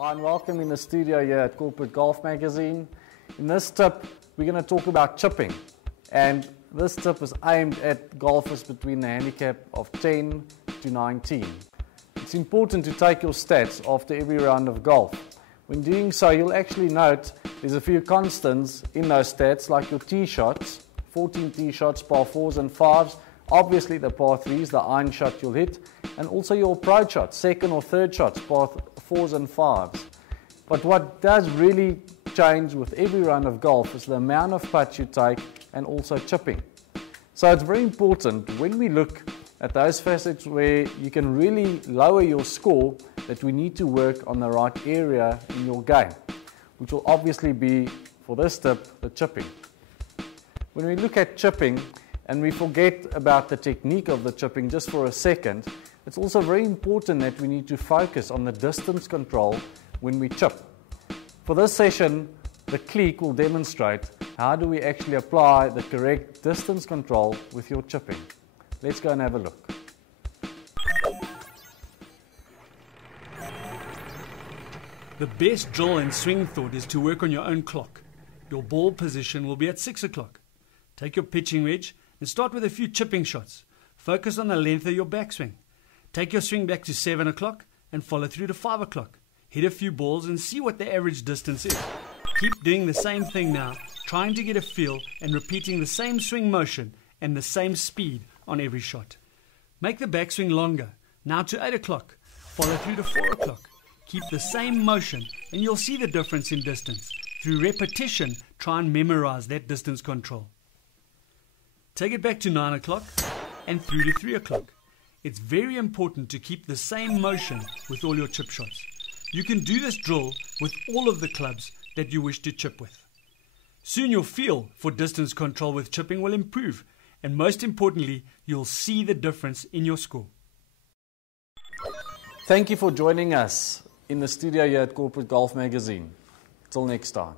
Hi and welcome in the studio here at Corporate Golf Magazine. In this tip, we're going to talk about chipping. And this tip is aimed at golfers between the handicap of 10 to 19. It's important to take your stats after every round of golf. When doing so, you'll actually note there's a few constants in those stats, like your tee shots, 14 tee shots, par 4s and 5s, obviously the par 3s, the iron shot you'll hit, and also your approach shots, second or third shots, par 4s and 5s. But what does really change with every round of golf is the amount of putts you take and also chipping. So it's very important when we look at those facets where you can really lower your score that we need to work on the right area in your game, which will obviously be, for this tip, the chipping. When we look at chipping and we forget about the technique of the chipping just for a second, it's also very important that we need to focus on the distance control when we chip. For this session, the clique will demonstrate how do we actually apply the correct distance control with your chipping. Let's go and have a look. The best drill and swing thought is to work on your own clock. Your ball position will be at 6 o'clock. Take your pitching wedge and start with a few chipping shots. Focus on the length of your backswing. Take your swing back to 7 o'clock and follow through to 5 o'clock. Hit a few balls and see what the average distance is. Keep doing the same thing now, trying to get a feel and repeating the same swing motion and the same speed on every shot. Make the backswing longer, now to 8 o'clock. Follow through to 4 o'clock. Keep the same motion and you'll see the difference in distance. Through repetition, try and memorize that distance control. Take it back to 9 o'clock and through to 3 o'clock. It's very important to keep the same motion with all your chip shots. You can do this drill with all of the clubs that you wish to chip with. Soon your feel for distance control with chipping will improve, and most importantly, you'll see the difference in your score. Thank you for joining us in the studio here at Corporate Golf Magazine. Till next time.